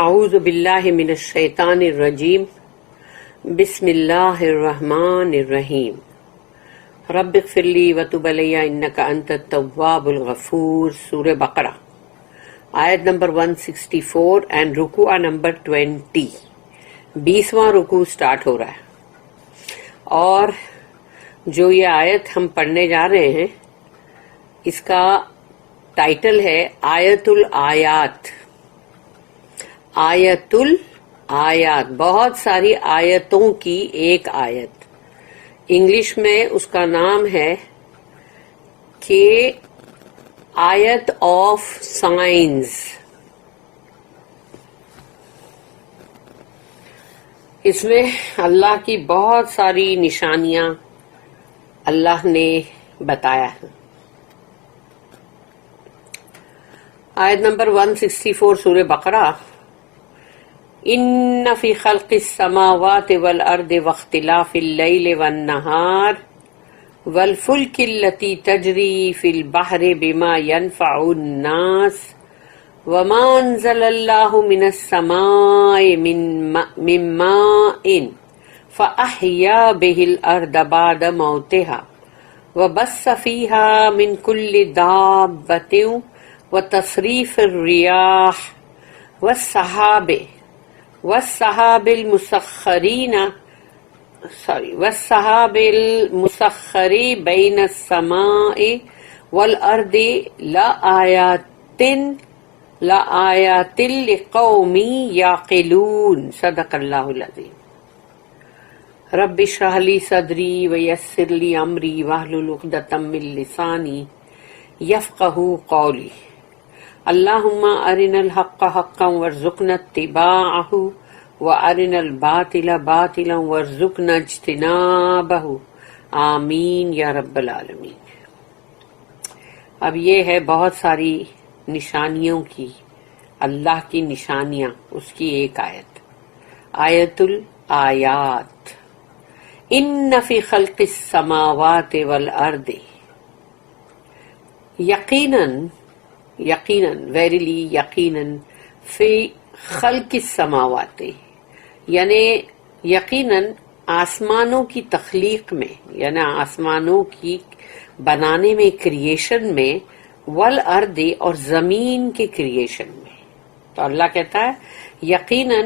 اعوذ باللہ من الشیطان الرجیم بسم اللہ الرحمن الرحیم رب اغفر لی وتب علی انک انت التواب الغفور. سورہ بقرہ آیت نمبر 164 اینڈ رکوع نمبر 20. 20واں رکوع سٹارٹ ہو رہا ہے اور جو یہ آیت ہم پڑھنے جا رہے ہیں اس کا ٹائٹل ہے آیت الآیات. آیت الآیات، بہت ساری آیتوں کی ایک آیت. انگلش میں اس کا نام ہے کہ آیت آف سائنز. اس میں اللہ کی بہت ساری نشانیاں اللہ نے بتایا ہے. آیت نمبر 164 سورہ بقرہ. ان فی خلق السماوات والارض واختلاف اللیل والنہار والفلک التي تجری فی البحر بما ينفع الناس وما انزل اللہ من السماء من ماء فاحیا به الارض بعد موتها وبث فیها من کل دابۃ وتصریف الریاح والسحاب والسحاب المسخر بین السماء والارض لآیات لقوم یعقلون. صدق اللہ العظیم. رب اشرح لی صدری ویسر لی امری واحلل عقدۃ من لسانی یفقہوا قولی. اللہم ارنا الحق حقا وارزقنا اتباعہ وارنا الباطل باطلا وارزقنا اجتنابہ. آمین یا رب العالمین. اب یہ ہے بہت ساری نشانیوں کی، اللہ کی نشانیاں، اس کی ایک آیت، آیت الآیات. ان فی خلق السماوات والارض، یقیناً ویریلی یقیناً، فی خلق السماوات یعنی یقیناً آسمانوں کی تخلیق میں، یعنی آسمانوں کی بنانے میں، کریشن میں، والارض اور زمین کے کریشن میں. تو اللہ کہتا ہے یقیناً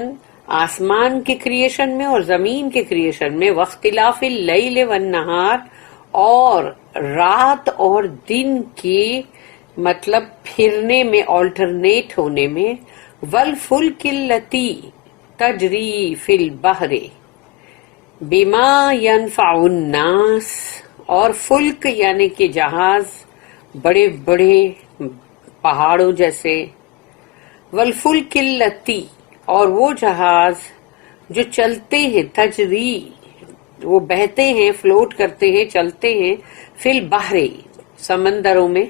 آسمان کے کریشن میں اور زمین کے کریشن میں، واختلاف اللیل والنہار، اور رات اور دن کی مطلب پھرنے میں، آلٹرنیٹ ہونے میں، والفلک التی تجری فی البحر بما ینفع الناس، اور فلک یعنی کہ جہاز، بڑے بڑے پہاڑوں جیسے، والفلک التی، اور وہ جہاز جو چلتے ہیں، تجری وہ بہتے ہیں، فلوٹ کرتے ہیں، چلتے ہیں، فی البحر سمندروں میں،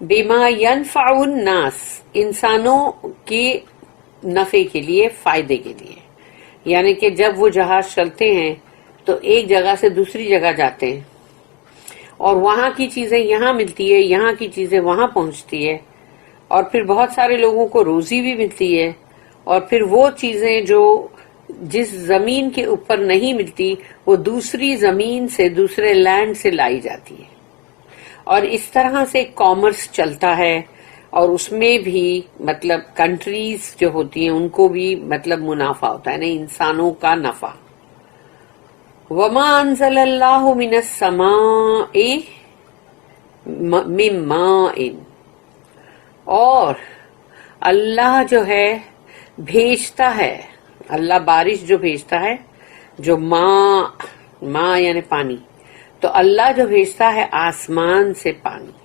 بما ینفع الناس انسانوں کے نفع کے لیے، فائدے کے لیے. یعنی کہ جب وہ جہاز چلتے ہیں تو ایک جگہ سے دوسری جگہ جاتے ہیں اور وہاں کی چیزیں یہاں ملتی ہے، یہاں کی چیزیں وہاں پہنچتی ہے، اور پھر بہت سارے لوگوں کو روزی بھی ملتی ہے، اور پھر وہ چیزیں جو جس زمین کے اوپر نہیں ملتی وہ دوسری زمین سے، دوسرے لینڈ سے لائی جاتی ہے. اور اس طرح سے کامرس چلتا ہے، اور اس میں بھی مطلب کنٹریز جو ہوتی ہیں ان کو بھی مطلب منافع ہوتا ہے نا، انسانوں کا نفع. وما انزل اللہ من السماء من ماء، اور اللہ جو ہے بھیجتا ہے، اللہ بارش جو بھیجتا ہے، جو ماء یعنی پانی، تو اللہ جو بھیجتا ہے آسمان سے پانی.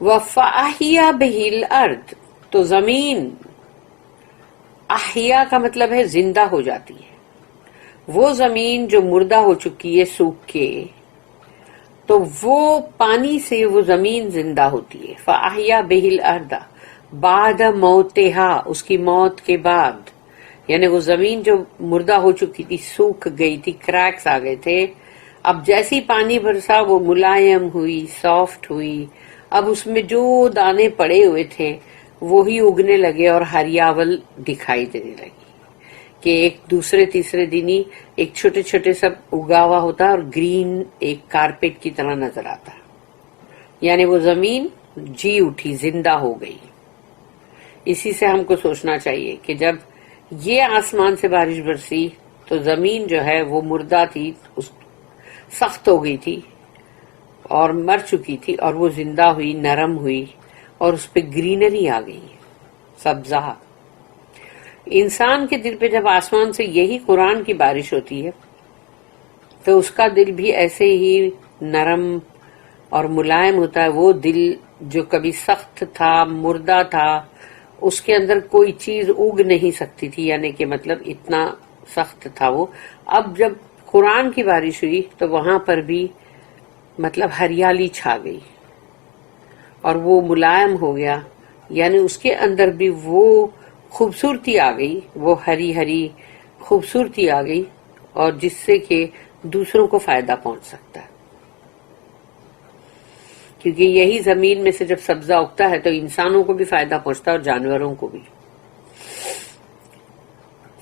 وَفَأَحْيَا بِهِ الْأَرْض، تو زمین، احیا کا مطلب ہے زندہ ہو جاتی ہے. وہ زمین جو مردہ ہو چکی ہے سوکھ کے، تو وہ پانی سے وہ زمین زندہ ہوتی ہے. فَأَحْيَا بِهِ الْأَرْضَ بَعْدَ مَوْتِهَا، اس کی موت کے بعد. یعنی وہ زمین جو مردہ ہو چکی تھی، سوکھ گئی تھی، کریکس آ گئے تھے، اب جیسی پانی برسا وہ ملائم ہوئی، سافٹ ہوئی. اب اس میں جو دانے پڑے ہوئے تھے وہی اگنے لگے اور ہریاول دکھائی دینے لگی کہ ایک دوسرے تیسرے دن ہی ایک چھوٹے چھوٹے سب اگا ہوا ہوتا اور گرین ایک کارپیٹ کی طرح نظر آتا. یعنی وہ زمین جی اٹھی، زندہ ہو گئی. اسی سے ہم کو سوچنا چاہیے کہ جب یہ آسمان سے بارش برسی تو زمین جو ہے وہ مردہ تھی، سخت ہو گئی تھی اور مر چکی تھی، اور وہ زندہ ہوئی، نرم ہوئی، اور اس پہ گرینری آ گئی، سبزہ. انسان کے دل پہ جب آسمان سے یہی قرآن کی بارش ہوتی ہے تو اس کا دل بھی ایسے ہی نرم اور ملائم ہوتا ہے. وہ دل جو کبھی سخت تھا، مردہ تھا، اس کے اندر کوئی چیز اگ نہیں سکتی تھی، یعنی کہ مطلب اتنا سخت تھا وہ. اب جب قرآن کی بارش ہوئی تو وہاں پر بھی مطلب ہریالی چھا گئی اور وہ ملائم ہو گیا، یعنی اس کے اندر بھی وہ خوبصورتی آ گئی، وہ ہری ہری خوبصورتی آ گئی، اور جس سے کہ دوسروں کو فائدہ پہنچ سکتا ہے. کیونکہ یہی زمین میں سے جب سبزہ اگتا ہے تو انسانوں کو بھی فائدہ پہنچتا ہے اور جانوروں کو بھی.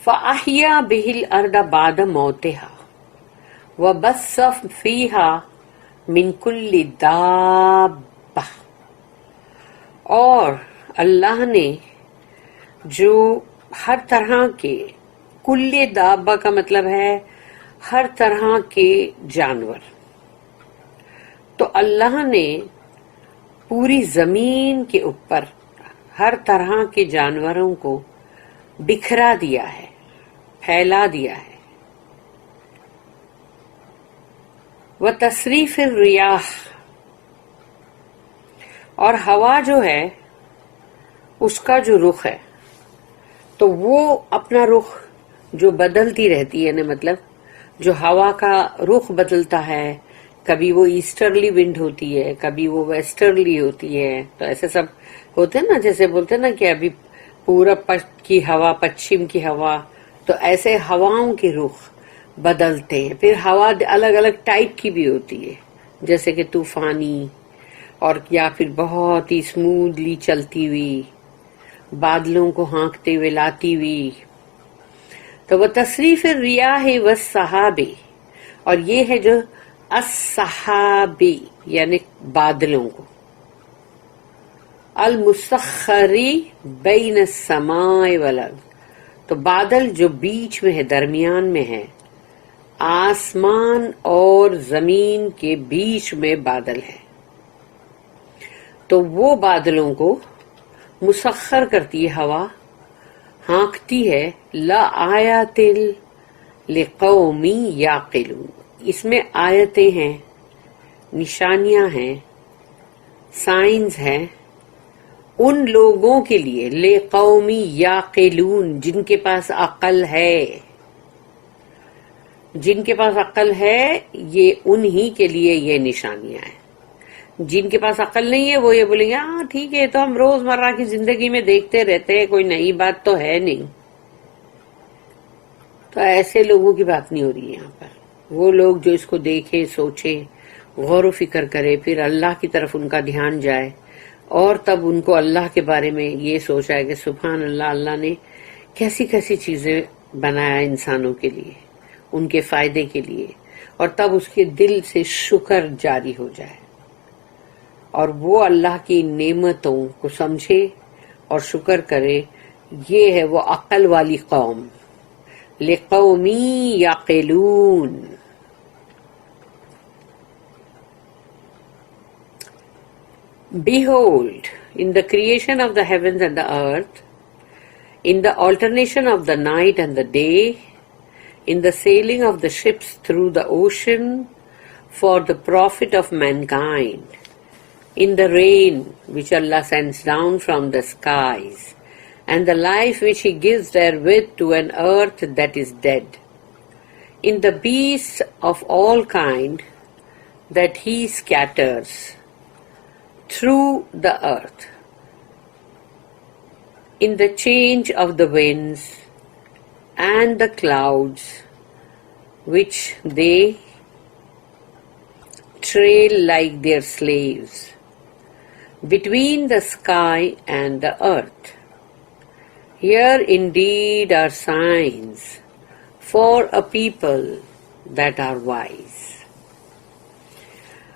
فَأَحْيَا بِهِ الْأَرْضَ بَعْدَ مَوْتِهَا وَبَثَّ فِيهَا مِنْ كُلِّ دَابَّةٍ. اور اللہ نے جو ہر طرح کے، کل دابہ کا مطلب ہے ہر طرح کے جانور، تو اللہ نے پوری زمین کے اوپر ہر طرح کے جانوروں کو بکھرا دیا ہے، پھیلا دیا ہے. وتصریف الریاح، اور ہوا جو ہے اس کا جو رخ ہے تو وہ اپنا رخ جو بدلتی رہتی ہے، نا مطلب جو ہوا کا رخ بدلتا ہے، کبھی وہ ایسٹرلی ونڈ ہوتی ہے، کبھی وہ ویسٹرلی ہوتی ہے. تو ایسے سب ہوتے ہیں نا، جیسے بولتے ہیں نا کہ ابھی پورب کی ہوا، پچھم کی ہوا، تو ایسے ہواؤں کے رخ بدلتے ہیں. پھر ہوا الگ الگ ٹائپ کی بھی ہوتی ہے، جیسے کہ طوفانی، اور یا پھر بہت ہی اسموتھلی چلتی ہوئی، بادلوں کو ہانکتے ہوئے لاتی ہوئی. تو وہ تصریف الریاح والسحاب، اور یہ ہے جو السحابی یعنی بادلوں کو، المسخری بین السماء والارض، تو بادل جو بیچ میں ہے، درمیان میں ہے، آسمان اور زمین کے بیچ میں بادل ہے. تو وہ بادلوں کو مسخر کرتی ہے ہوا، ہانکتی ہے. لآیات لقوم یعقلون، اس میں آیتیں ہیں، نشانیاں ہیں، سائنز ہیں ان لوگوں کے لیے، لقوم یعقلون، جن کے پاس عقل ہے. جن کے پاس عقل ہے یہ انہی کے لیے یہ نشانیاں ہیں. جن کے پاس عقل نہیں ہے وہ یہ بولیں گے ہاں ٹھیک ہے، تو ہم روزمرہ کی زندگی میں دیکھتے رہتے ہیں، کوئی نئی بات تو ہے نہیں. تو ایسے لوگوں کی بات نہیں ہو رہی ہے یہاں پر. وہ لوگ جو اس کو دیکھے، سوچے، غور و فکر کرے، پھر اللہ کی طرف ان کا دھیان جائے، اور تب ان کو اللہ کے بارے میں یہ سوچا ہے کہ سبحان اللہ، اللہ نے کیسی کیسی چیزیں بنایا انسانوں کے لیے، ان کے فائدے کے لیے، اور تب اس کے دل سے شکر جاری ہو جائے اور وہ اللہ کی نعمتوں کو سمجھے اور شکر کرے. یہ ہے وہ عقل والی قوم، لقوم یعقلون. Behold, in the creation of the heavens and the earth, in the alternation of the night and the day, in the sailing of the ships through the ocean for the profit of mankind, in the rain which Allah sends down from the skies, and the life which He gives therewith to an earth that is dead, in the beasts of all kind that He scatters through the earth, in the change of the winds and the clouds which they trail like their slaves, between the sky and the earth. Here indeed are signs for a people that are wise.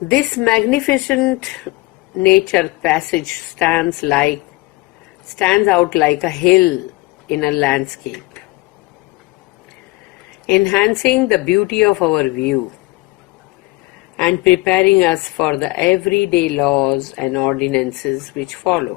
This magnificent nature passage stands out like a hill in a landscape, enhancing the beauty of our view and preparing us for the everyday laws and ordinances which follow.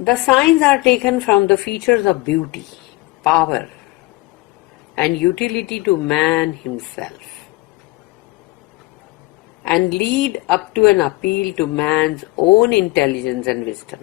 The signs are taken from the features of beauty, power, and utility to man himself, and lead up to an appeal to man's own intelligence and wisdom.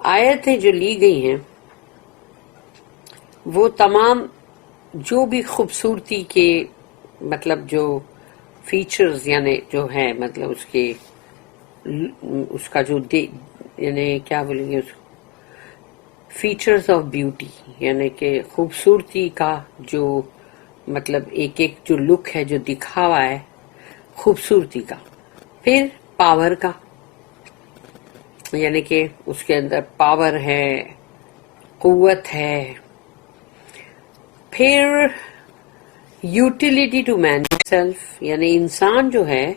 آیتیں جو لی گئی ہیں وہ تمام جو بھی خوبصورتی کے مطلب جو فیچرز یعنی جو ہے مطلب اس کا جو یعنی کیا بولیں گے اس فیچرز آف بیوٹی یعنی کہ خوبصورتی کا جو مطلب ایک ایک جو لک ہے جو دکھاوا ہے خوبصورتی کا، پھر پاور کا یعنی کہ اس کے اندر پاور ہے، قوت ہے، پھر یوٹیلیٹی ٹو مین سیلف یعنی انسان جو ہے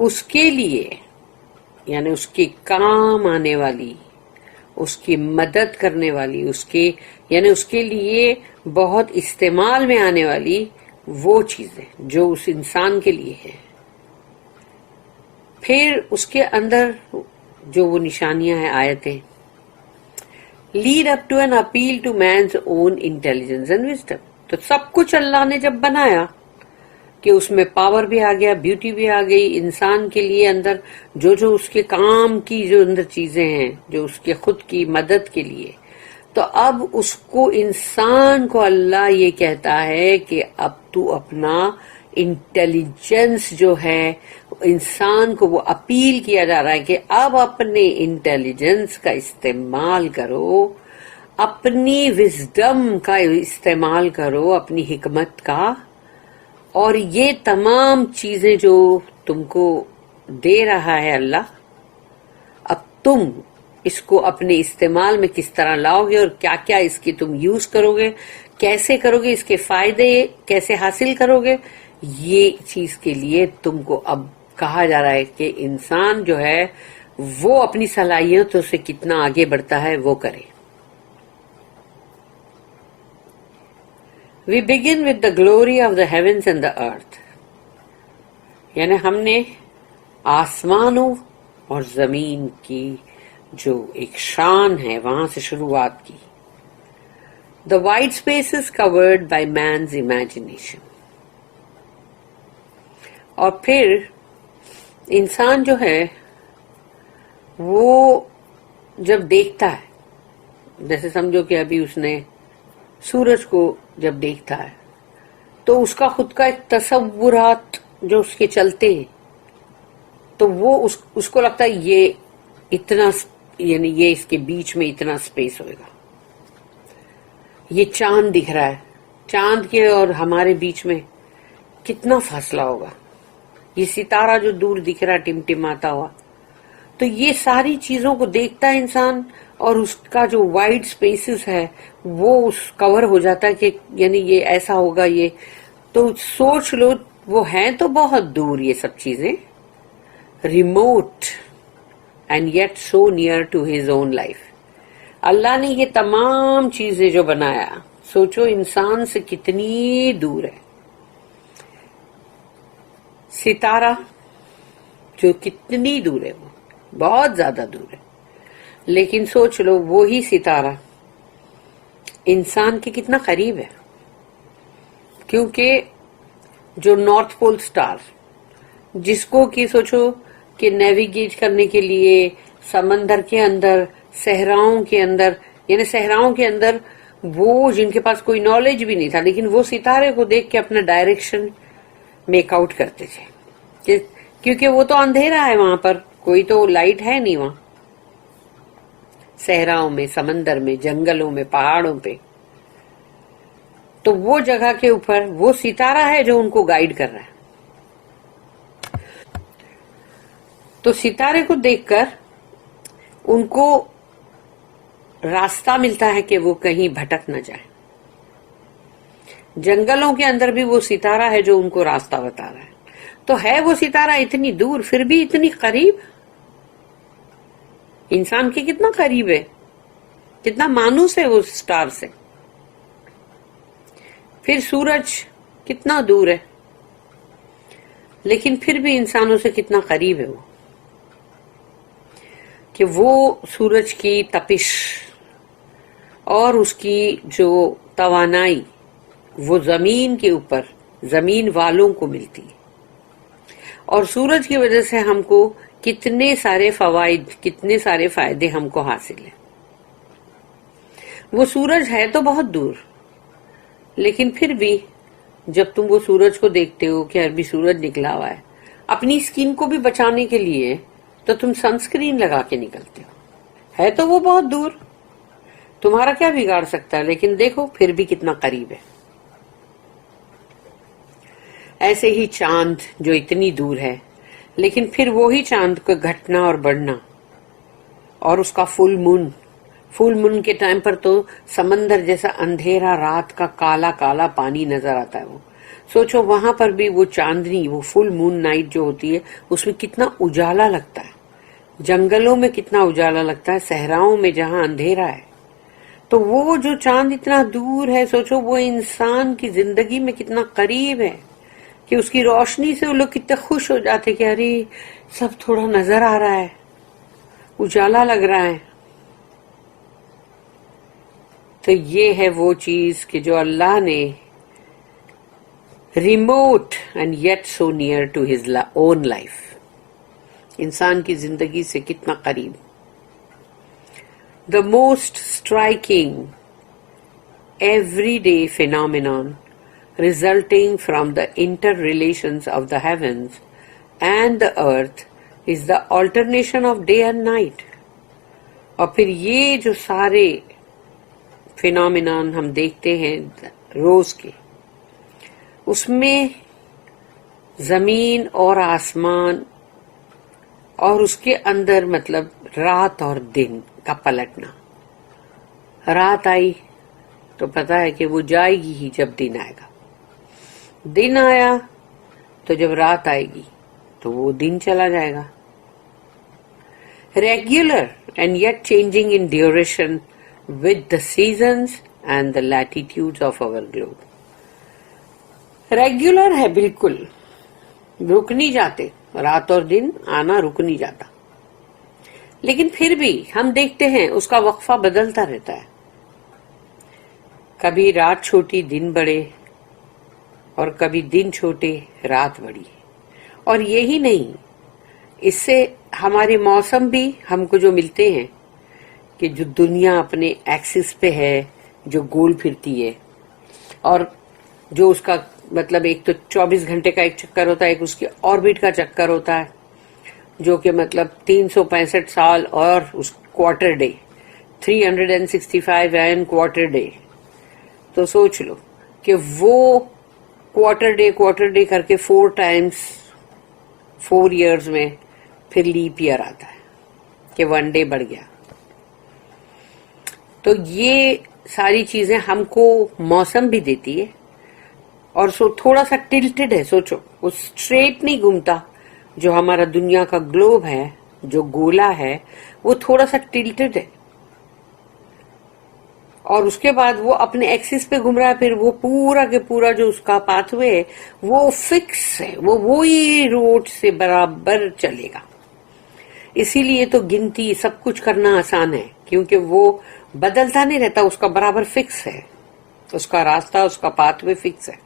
اس کے لیے یعنی اس کے کام آنے والی، اس کی مدد کرنے والی، یعنی اس کے لیے بہت استعمال میں آنے والی وہ چیزیں جو اس انسان کے لیے ہے. پھر اس کے اندر جو وہ نشانیاں ہیں آیتیں lead up to an appeal to man's own intelligence and wisdom. تو سب کچھ اللہ نے جب بنایا کہ اس میں پاور بھی آ گیا، بیوٹی بھی آ گئی، انسان کے لیے اندر جو اس کے کام کی جو اندر چیزیں ہیں جو اس کے خود کی مدد کے لیے، تو اب اس کو انسان کو اللہ یہ کہتا ہے کہ اب تو اپنا انٹیلیجنس جو ہے انسان کو وہ اپیل کیا جا رہا ہے کہ اب اپنے انٹیلیجنس کا استعمال کرو، اپنی وزڈم کا استعمال کرو، اپنی حکمت کا، اور یہ تمام چیزیں جو تم کو دے رہا ہے اللہ، اب تم اس کو اپنے استعمال میں کس طرح لاؤ گے اور کیا کیا اس کی تم یوز کرو گے، کیسے کرو گے، اس کے فائدے کیسے حاصل کرو گے، یہ چیز کے لیے تم کو اب کہا جا رہا ہے کہ انسان جو ہے وہ اپنی صلاحیتوں سے کتنا آگے بڑھتا ہے وہ کرے. We begin with the glory of the heavens and the earth. یعنی ہم نے آسمانوں اور زمین کی جو ایک شان ہے وہاں سے شروعات کی. The wide spaces covered by man's imagination. اور پھر انسان جو ہے وہ جب دیکھتا ہے، جیسے سمجھو کہ ابھی اس نے سورج کو جب دیکھتا ہے تو اس کا خود کا ایک تصورات جو اس کے چلتے ہیں تو وہ اس کو لگتا ہے یہ اتنا یعنی یہ اس کے بیچ میں اتنا سپیس ہوئے گا، یہ چاند دکھ رہا ہے، چاند کے اور ہمارے بیچ میں کتنا فاصلہ ہوگا، یہ ستارہ جو دور دکھ رہا ٹمٹماتا ہوا، تو یہ ساری چیزوں کو دیکھتا ہے انسان اور اس کا جو وائڈ سپیسز ہے وہ اس کور ہو جاتا ہے کہ یعنی یہ ایسا ہوگا، یہ تو سوچ لو وہ ہیں تو بہت دور یہ سب چیزیں، remote and yet so near to his own life. اللہ نے یہ تمام چیزیں جو بنایا سوچو انسان سے کتنی دور ہے. ستارہ جو کتنی دور ہے، وہ بہت زیادہ دور ہے، لیکن سوچ لو وہی ستارہ انسان کے کتنا قریب ہے، کیونکہ جو نارتھ پول سٹار جس کو کہ سوچو کہ نیویگیٹ کرنے کے لیے سمندر کے اندر، صحراؤں کے اندر، یعنی صحراؤں کے اندر وہ جن کے پاس کوئی نالج بھی نہیں تھا لیکن وہ ستارے کو دیکھ کے اپنا ڈائریکشن میک آؤٹ کرتے تھے، کیونکہ وہ تو اندھیرا ہے، وہاں پر کوئی تو لائٹ ہے نہیں، وہاں صحراؤں میں، سمندر میں، جنگلوں میں، پہاڑوں پہ، تو وہ جگہ کے اوپر وہ ستارہ ہے جو ان کو گائیڈ کر رہا ہے. تو ستارے کو دیکھ کر ان کو راستہ ملتا ہے کہ وہ کہیں بھٹک نہ جائے. جنگلوں کے اندر بھی وہ ستارہ ہے جو ان کو راستہ بتا رہا ہے. تو ہے وہ ستارہ اتنی دور پھر بھی اتنی قریب، انسان کے کتنا قریب ہے، کتنا مانوس ہے وہ سٹار سے. پھر سورج کتنا دور ہے لیکن پھر بھی انسانوں سے کتنا قریب ہے وہ، کہ وہ سورج کی تپش اور اس کی جو توانائی وہ زمین کے اوپر زمین والوں کو ملتی ہے، اور سورج کی وجہ سے ہم کو کتنے سارے فوائد، کتنے سارے فائدے ہم کو حاصل ہیں. وہ سورج ہے تو بہت دور، لیکن پھر بھی جب تم وہ سورج کو دیکھتے ہو کہ عربی سورج نکلا ہوا ہے، اپنی اسکن کو بھی بچانے کے لیے تو تم سنسکرین لگا کے نکلتے ہو. ہے تو وہ بہت دور، تمہارا کیا بگاڑ سکتا ہے، لیکن دیکھو پھر بھی کتنا قریب ہے. ایسے ہی چاند جو اتنی دور ہے، لیکن پھر وہی چاند کو گھٹنا اور بڑھنا، اور اس کا فل مون کے ٹائم پر تو سمندر جیسا اندھیرا رات کا کالا کالا پانی نظر آتا ہے. وہ سوچو وہاں پر بھی وہ چاندنی، وہ فل مون نائٹ جو ہوتی ہے، اس میں کتنا اجالا لگتا ہے. جنگلوں میں کتنا اجالا لگتا ہے، صحراؤں میں جہاں اندھیرا ہے. تو وہ جو چاند اتنا دور ہے، سوچو وہ انسان کی زندگی میں کتنا قریب ہے کہ اس کی روشنی سے وہ لوگ کتنے خوش ہو جاتے کہ ارے سب تھوڑا نظر آ رہا ہے، اجالا لگ رہا ہے. تو یہ ہے وہ چیز کہ جو اللہ نے remote and yet so near to his own life, انسان کی زندگی سے کتنا قریب. The most striking everyday phenomenon resulting from the interrelations of the heavens and the earth is the alternation of day and night. اور پھر یہ جو سارے فینومینان ہم دیکھتے ہیں روز کے، اس میں زمین اور آسمان اور اس کے اندر مطلب رات اور دن کا پلٹنا. رات آئی تو پتا ہے کہ وہ جائے گی ہی جب دن آئے گا. دن آیا تو جب رات آئے گی تو وہ دن چلا جائے گا. Regular and yet changing in duration with the seasons and the latitudes of our globe. Regular ہے، بالکل رک نہیں جاتے، رات اور دن آنا رک نہیں جاتا. لیکن پھر بھی ہم دیکھتے ہیں اس کا وقفہ بدلتا رہتا ہے. کبھی رات چھوٹی دن بڑے، اور کبھی دن چھوٹے رات بڑی. اور یہی نہیں، اس سے ہمارے موسم بھی ہم کو جو ملتے ہیں کہ جو دنیا اپنے ایکسس پہ ہے، جو گول پھرتی ہے، اور جو اس کا مطلب ایک تو 24 گھنٹے کا ایک چکر ہوتا ہے، ایک اس کے آربٹ کا چکر ہوتا ہے جو کہ مطلب 365 سال، اور اس quarter day 365 and quarter day. تو سوچ لو کہ وہ کوارٹر ڈے کر کے 4 ٹائمز 4 ایئرز میں پھر لیپ ایئر آتا ہے کہ 1 ڈے بڑھ گیا. تو یہ ساری چیزیں ہم کو موسم بھی دیتی ہے. اور تھوڑا سا ٹلٹڈ ہے، سوچو وہ اسٹریٹ نہیں گھومتا. جو ہمارا دنیا کا گلوب ہے، جو گولا ہے، وہ تھوڑا سا ٹلٹڈ ہے، اور اس کے بعد وہ اپنے ایکسس پہ گھوم رہا ہے. پھر وہ پورا کے پورا جو اس کا پاتھ وے ہے وہ فکس ہے، وہ وہی روٹ سے برابر چلے گا. اسی لیے تو گنتی سب کچھ کرنا آسان ہے، کیونکہ وہ بدلتا نہیں رہتا، اس کا برابر فکس ہے، اس کا راستہ، اس کا پاتھ وے فکس ہے.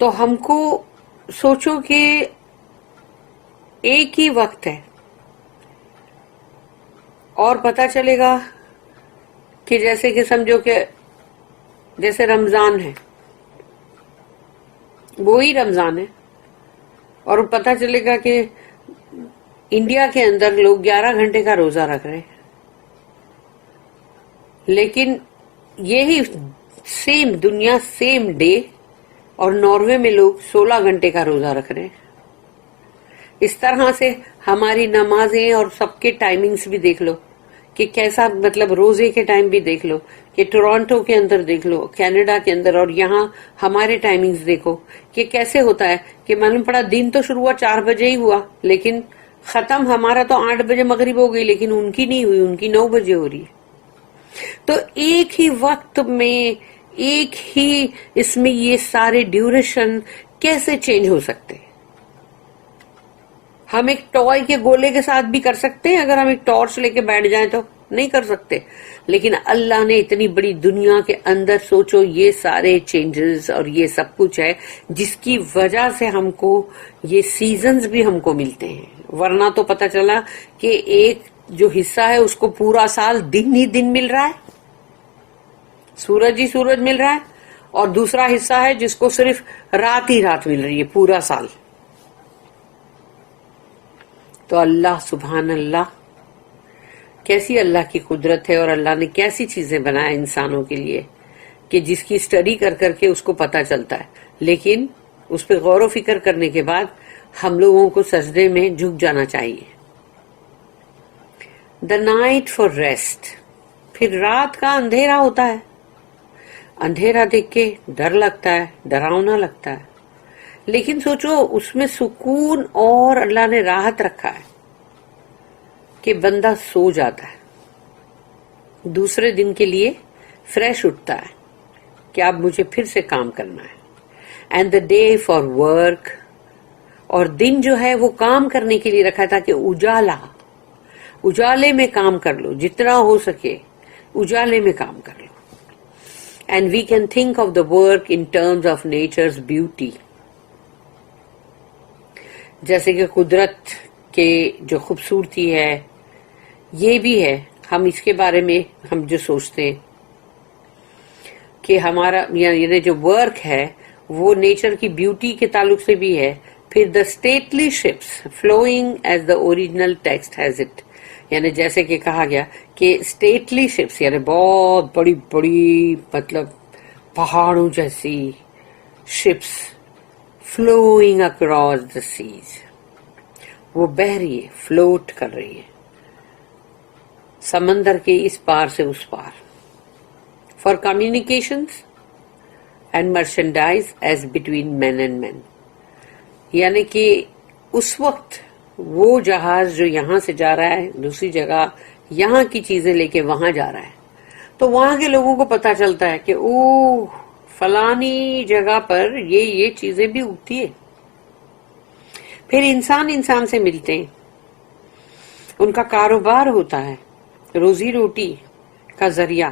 تو ہم کو سوچو کہ ایک ہی وقت ہے، اور پتا چلے گا کہ جیسے کہ سمجھو کہ جیسے رمضان ہے، وہی رمضان ہے، اور پتا چلے گا کہ انڈیا کے اندر لوگ 11 گھنٹے کا روزہ رکھ رہے ہیں، لیکن یہی سیم دنیا سیم ڈے، اور ناروے میں لوگ 16 گھنٹے کا روزہ رکھ رہے ہیں. اس طرح سے ہماری نمازیں اور سب کے ٹائمنگز بھی دیکھ لو کہ کیسا، مطلب روزے کے ٹائم بھی دیکھ لو کہ ٹورانٹو کے اندر دیکھ لو، کینیڈا کے اندر، اور یہاں ہمارے ٹائمنگز دیکھو کہ کیسے ہوتا ہے کہ معلوم پڑا دن تو شروع ہوا 4 بجے ہی ہوا، لیکن ختم ہمارا تو 8 بجے مغرب ہو گئی، لیکن ان کی نہیں ہوئی، ان کی 9 بجے ہو رہی ہے. تو ایک ہی وقت میں، ایک ہی اس میں یہ سارے ڈیوریشن کیسے چینج ہو سکتے؟ ہم ایک ٹوائے کے گولے کے ساتھ بھی کر سکتے ہیں، اگر ہم ایک ٹارچ لے کے بیٹھ جائیں تو نہیں کر سکتے. لیکن اللہ نے اتنی بڑی دنیا کے اندر سوچو یہ سارے چینجز اور یہ سب کچھ ہے جس کی وجہ سے ہم کو یہ سیزنز بھی ہم کو ملتے ہیں. ورنہ تو پتہ چلا کہ ایک جو حصہ ہے اس کو پورا سال دن ہی دن مل رہا ہے، سورج ہی سورج مل رہا ہے، اور دوسرا حصہ ہے جس کو صرف رات ہی رات مل رہی ہے پورا سال. تو اللہ سبحان اللہ، کیسی اللہ کی قدرت ہے، اور اللہ نے کیسی چیزیں بنائے انسانوں کے لیے کہ جس کی اسٹڈی کر کر کے اس کو پتہ چلتا ہے. لیکن اس پہ غور و فکر کرنے کے بعد ہم لوگوں کو سجدے میں جھک جانا چاہیے. دا نائٹ فار ریسٹ، پھر رات کا اندھیرا ہوتا ہے. اندھیرا دیکھ کے ڈر لگتا ہے، ڈراؤنا لگتا ہے، لیکن سوچو اس میں سکون اور اللہ نے راحت رکھا ہے کہ بندہ سو جاتا ہے، دوسرے دن کے لیے فریش اٹھتا ہے کہ اب مجھے پھر سے کام کرنا ہے. And the day for work, اور دن جو ہے وہ کام کرنے کے لیے رکھا تھا کہ اجالے میں کام کر لو، جتنا ہو سکے اجالے میں کام کر لو. And we can think of the work in terms of nature's beauty, جیسے کہ قدرت کے جو خوبصورتی ہے یہ بھی ہے. ہم اس کے بارے میں ہم جو سوچتے ہیں کہ ہمارا یعنی جو ورک ہے وہ نیچر کی بیوٹی کے تعلق سے بھی ہے. پھر the stately ships flowing as the original text has it, یعنی جیسے کہ کہا گیا کہ اسٹیٹلی شپس یعنی بہت بڑی بڑی مطلب پہاڑوں جیسی ships flowing across the seas, وہ بہہ رہی ہے، فلوٹ کر رہی ہے سمندر کے اس پار سے اس پار. For communications and merchandise as between man and man, یعنی کہ اس وقت وہ جہاز جو یہاں سے جا رہا ہے دوسری جگہ، یہاں کی چیزیں لے کے وہاں جا رہا ہے، تو وہاں کے لوگوں کو پتا چلتا ہے کہ اوہ فلانی جگہ پر یہ چیزیں بھی اگتی ہے. پھر انسان سے ملتے ہیں، ان کا کاروبار ہوتا ہے، روزی روٹی کا ذریعہ،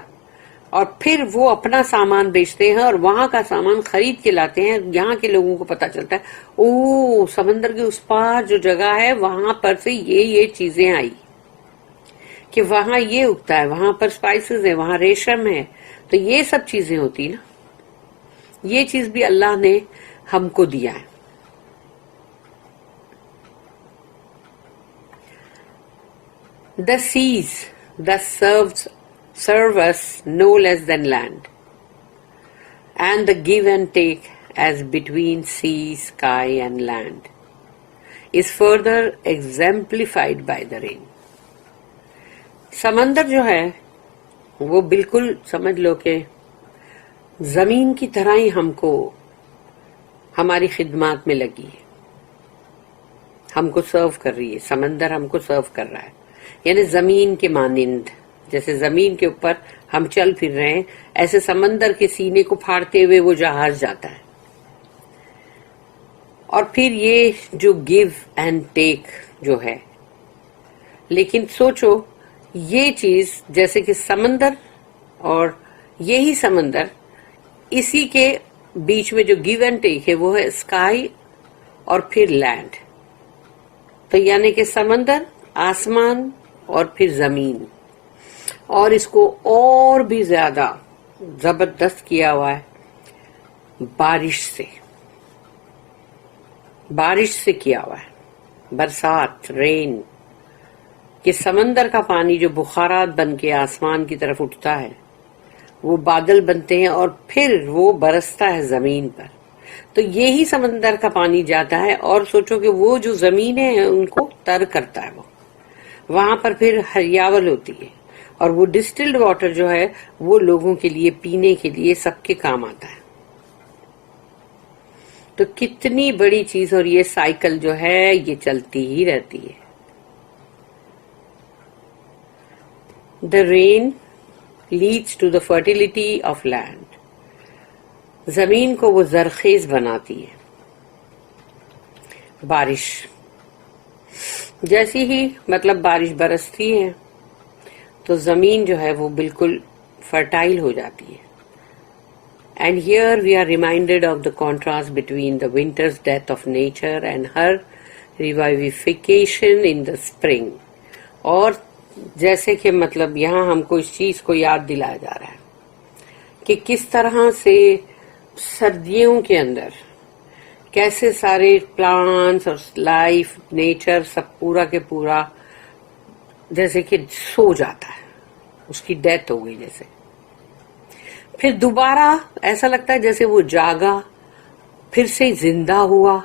اور پھر وہ اپنا سامان بیچتے ہیں اور وہاں کا سامان خرید کے لاتے ہیں. یہاں کے لوگوں کو پتا چلتا ہے اوہ سمندر کے اس پار جو جگہ ہے وہاں پر سے یہ چیزیں آئی، کہ وہاں یہ اگتا ہے، وہاں پر سپائسز ہے، وہاں ریشم ہے. تو یہ سب چیزیں ہوتی نا، یہ چیز بھی اللہ نے ہم کو دیا ہے. The seas thus serve us no less than land, and the give and take as between sea, sky and land is further exemplified by the rain. سمندر جو ہے وہ بالکل سمجھ لو کہ زمین کی طرح ہی ہم کو ہماری خدمات میں لگی ہے، ہم کو سرو کر رہی ہے. سمندر ہم کو سرو کر رہا ہے، یعنی زمین کے مانند، جیسے زمین کے اوپر ہم چل پھر رہے ہیں ایسے سمندر کے سینے کو پھاڑتے ہوئے وہ جہاز جاتا ہے. اور پھر یہ جو گیو اینڈ ٹیک جو ہے، لیکن سوچو یہ چیز جیسے کہ سمندر اور یہی سمندر، اسی کے بیچ میں جو گیو اینڈ ٹیک ہے وہ ہے اسکائی اور پھر لینڈ. تو یعنی کہ سمندر، آسمان اور پھر زمین، اور اس کو اور بھی زیادہ زبردست کیا ہوا ہے بارش سے کیا ہوا ہے، برسات، رین، کہ سمندر کا پانی جو بخارات بن کے آسمان کی طرف اٹھتا ہے وہ بادل بنتے ہیں اور پھر وہ برستا ہے زمین پر. تو یہی سمندر کا پانی جاتا ہے اور سوچو کہ وہ جو زمینیں ہیں ان کو تر کرتا ہے، وہ وہاں پر پھر ہریاول ہوتی ہے، اور وہ ڈسٹلڈ واٹر جو ہے وہ لوگوں کے لیے پینے کے لیے سب کے کام آتا ہے. تو کتنی بڑی چیز، اور یہ سائیکل جو ہے یہ چلتی ہی رہتی ہے. The rain leads to the fertility of land. زمین کو وہ زرخیز بناتی ہے بارش. جیسی ہی مطلب بارش برستی ہے تو زمین جو ہے وہ بالکل فرٹائل ہو جاتی ہے. And here we are reminded of the contrast between the winter's death of nature and her revivification in the spring. اور جیسے کہ مطلب یہاں ہم کو اس چیز کو یاد دلایا جا رہا ہے کہ کس طرح سے سردیوں کے اندر کیسے سارے پلانٹس اور لائف نیچر سب پورا کے پورا جیسے کہ سو جاتا ہے، اس کی ڈیتھ ہو گئی جیسے، پھر دوبارہ ایسا لگتا ہے جیسے وہ جاگا، پھر سے زندہ ہوا،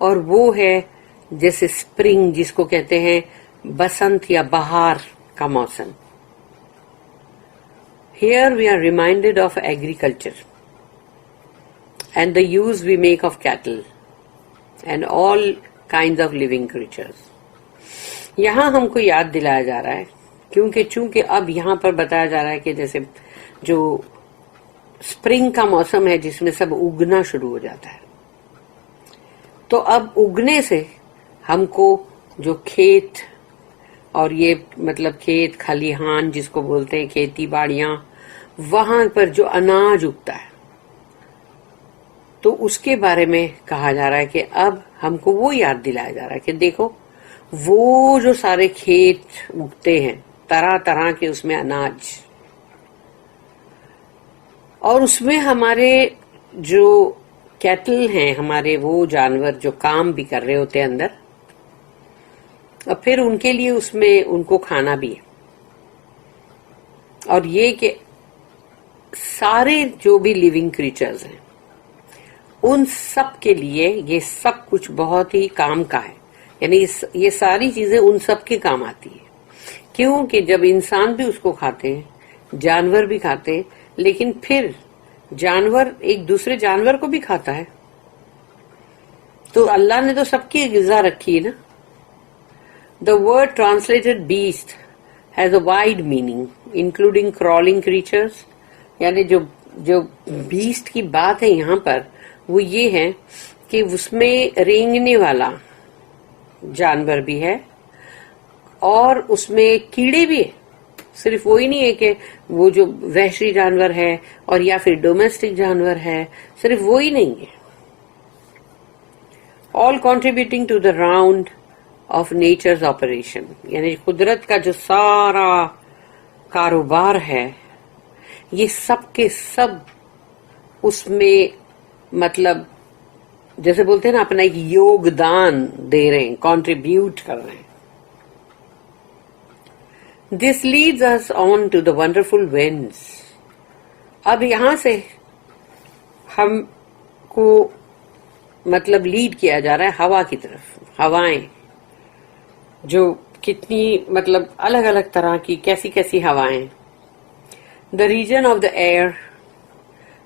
اور وہ ہے جیسے اسپرنگ جس کو کہتے ہیں بسنت یا بہار کا موسم. Here we are reminded of agriculture and the use we make of cattle and all kinds of living creatures. یہاں ہم کو یاد دلایا جا رہا ہے چونکہ اب یہاں پر بتایا جا رہا ہے کہ جیسے جو اسپرنگ کا موسم ہے جس میں سب اگنا شروع ہو جاتا ہے، تو اب اگنے سے ہم کو جو کھیت اور یہ مطلب کھیت کھلیہان جس کو بولتے ہیں کھیتی باڑیاں، وہاں پر جو اناج اگتا ہے تو اس کے بارے میں کہا جا رہا ہے کہ اب ہم کو وہ یاد دلایا جا رہا ہے کہ دیکھو وہ جو سارے کھیت اگتے ہیں طرح طرح کے اس میں اناج، اور اس میں ہمارے جو کیٹل ہیں، ہمارے وہ جانور جو کام بھی کر رہے ہوتے ہیں اندر، اور پھر ان کے لیے اس میں ان کو کھانا بھی ہے. اور یہ کہ سارے جو بھی لیونگ کریچرز ہیں ان سب کے لیے یہ سب کچھ بہت ہی کام کا ہے، یعنی یہ ساری چیزیں ان سب کے کام آتی ہے. کیونکہ جب انسان بھی اس کو کھاتے ہیں، جانور بھی کھاتے ہیں، لیکن پھر جانور ایک دوسرے جانور کو بھی کھاتا ہے، تو اللہ نے تو سب کی غذا رکھی ہے نا. The word translated beast has a wide meaning, including crawling creatures. یعنی جو بیسٹ کی بات ہے یہاں پر وہ یہ ہے کہ اس میں رینگنے والا جانور بھی ہے اور اس میں کیڑے بھی ہیں. صرف وہی نہیں ہے کہ وہ جو وحشی جانور ہے اور یا پھر ڈومیسٹک جانور ہے، صرف وہی نہیں ہے. All contributing to the round of nature's operation. یعنی قدرت کا جو سارا کاروبار ہے یہ سب کے سب اس میں مطلب جیسے بولتے ہیں نا اپنا ایک یوگدان دے رہے ہیں، کنٹریبیوٹ کر رہے ہیں. This leads us on to the wonderful winds. اب یہاں سے ہم کو مطلب لیڈ کیا جا رہا ہے ہوا کی طرف. ہوائیں جو کتنی مطلب الگ الگ طرح کی کیسی کیسی ہوائیں. The region of the air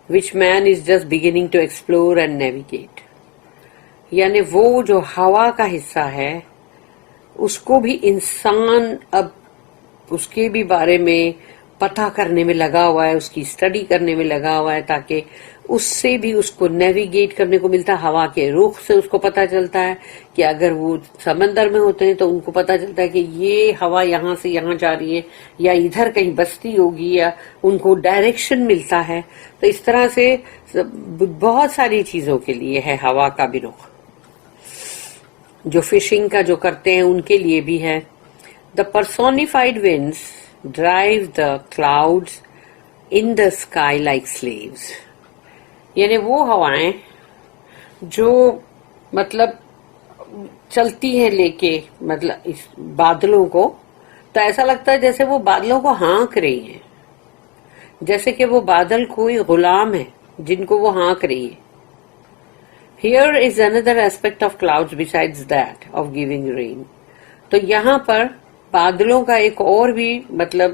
which man is just beginning to explore and navigate. یعنی وہ جو ہوا کا حصہ ہے اس کو بھی انسان اب اس کے بھی بارے میں پتہ کرنے میں لگا ہوا ہے، اس کی اسٹڈی کرنے میں لگا ہوا ہے، تاکہ اس سے بھی اس کو نیویگیٹ کرنے کو ملتا ہے. ہوا کے رخ سے اس کو پتہ چلتا ہے کہ اگر وہ سمندر میں ہوتے ہیں تو ان کو پتہ چلتا ہے کہ یہ ہوا یہاں سے یہاں جا رہی ہے یا ادھر کہیں بستی ہوگی، یا ان کو ڈائریکشن ملتا ہے. تو اس طرح سے بہت ساری چیزوں کے لیے ہے ہوا کا بھی رخ. جو فشنگ کا جو کرتے ہیں ان کے لیے بھی ہے. The personified winds drive the clouds in the sky like slaves. یعنی وہ ہوائیں جو مطلب چلتی ہیں لے کے مطلب اس بادلوں کو، تو ایسا لگتا ہے جیسے وہ بادلوں کو ہانک رہی ہیں، جیسے کہ وہ بادل کوئی غلام ہے جن کو وہ ہانک رہی ہے. Here is another aspect of clouds besides that of giving rain. تو یہاں پر بادلوں کا ایک اور بھی مطلب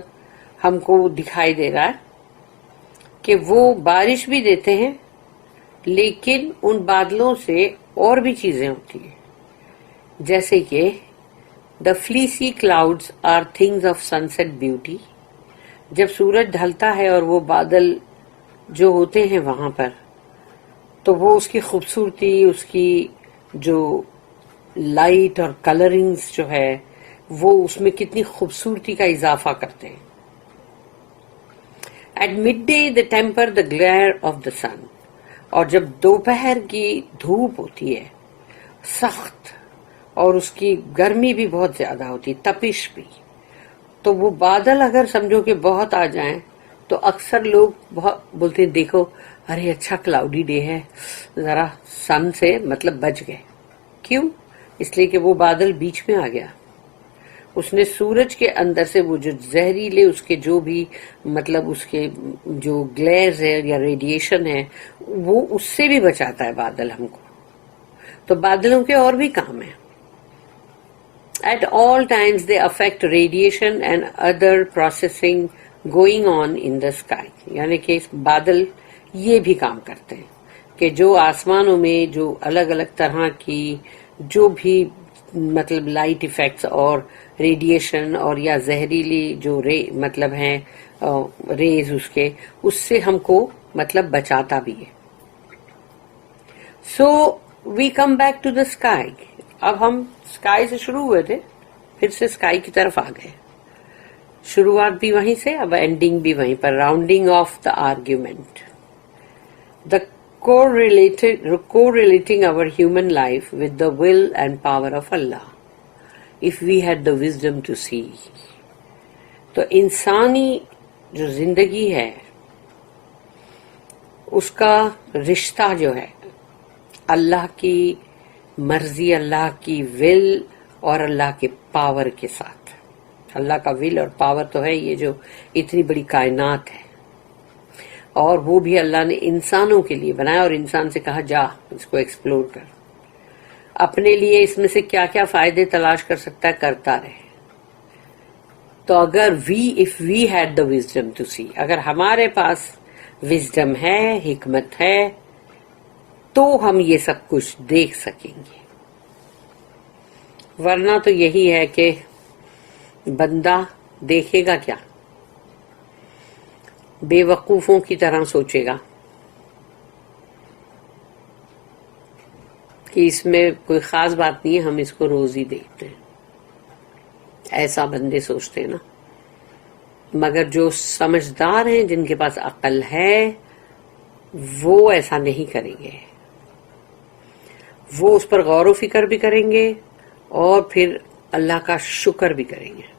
ہم کو دکھائی دے رہا ہے کہ وہ بارش بھی دیتے ہیں، لیکن ان بادلوں سے اور بھی چیزیں ہوتی ہیں. جیسے کہ the fleecy clouds are things of sunset beauty. جب سورج ڈھلتا ہے اور وہ بادل جو ہوتے ہیں وہاں پر، تو وہ اس کی خوبصورتی، اس کی جو لائٹ اور کلرنگز جو ہے وہ اس میں کتنی خوبصورتی کا اضافہ کرتے ہیں. At midday they temper the glare of the sun. اور جب دوپہر کی دھوپ ہوتی ہے سخت اور اس کی گرمی بھی بہت زیادہ ہوتی ہے، تپش بھی، تو وہ بادل اگر سمجھو کہ بہت آ جائیں تو اکثر لوگ بہت بولتے ہیں دیکھو ارے اچھا کلاؤڈی ڈے ہے، ذرا سن سے مطلب بچ گئے. کیوں؟ اس لیے کہ وہ بادل بیچ میں آ گیا، اس نے سورج کے اندر سے وہ جو زہریلے اس کے جو بھی مطلب اس کے جو گلیئرز ہے یا ریڈیشن ہے وہ اس سے بھی بچاتا ہے بادل ہم کو. تو بادلوں کے اور بھی کام ہیں. At all times they affect radiation and other processing going on in the sky. یعنی کہ بادل یہ بھی کام کرتے ہیں کہ جو آسمانوں میں جو الگ الگ طرح کی جو بھی مطلب لائٹ ایفیکٹس اور ریڈیشن اور یا زہریلی جو مطلب ہیں ریز اس سے ہم کو مطلب بچاتا بھی ہے. So we come back to the sky. اب ہم اسکائی سے شروع ہوئے تھے، پھر سے اسکائی کی طرف آ گئے. شروعات بھی وہیں سے، اب اینڈنگ بھی وہیں پر. Rounding off the argument. The correlating our human life with the will and power of Allah, if we had the wisdom to see. تو انسانی جو زندگی ہے اس کا رشتہ جو ہے اللہ کی مرضی، اللہ کی ول اور اللہ کے پاور کے ساتھ. اللہ کا ول اور پاور تو ہے یہ جو اتنی بڑی کائنات ہے، اور وہ بھی اللہ نے انسانوں کے لیے بنایا اور انسان سے کہا جا اس کو ایکسپلور کر، اپنے لیے اس میں سے کیا کیا فائدے تلاش کر سکتا ہے کرتا رہے. تو اگر if we had the wisdom to see، اگر ہمارے پاس وزڈم ہے، حکمت ہے، تو ہم یہ سب کچھ دیکھ سکیں گے. ورنہ تو یہی ہے کہ بندہ دیکھے گا کیا، بے وقوفوں کی طرح سوچے گا کہ اس میں کوئی خاص بات نہیں ہے، ہم اس کو روز ہی دیکھتے ہیں. ایسا بندے سوچتے ہیں نا. مگر جو سمجھدار ہیں، جن کے پاس عقل ہے، وہ ایسا نہیں کریں گے. وہ اس پر غور و فکر بھی کریں گے اور پھر اللہ کا شکر بھی کریں گے.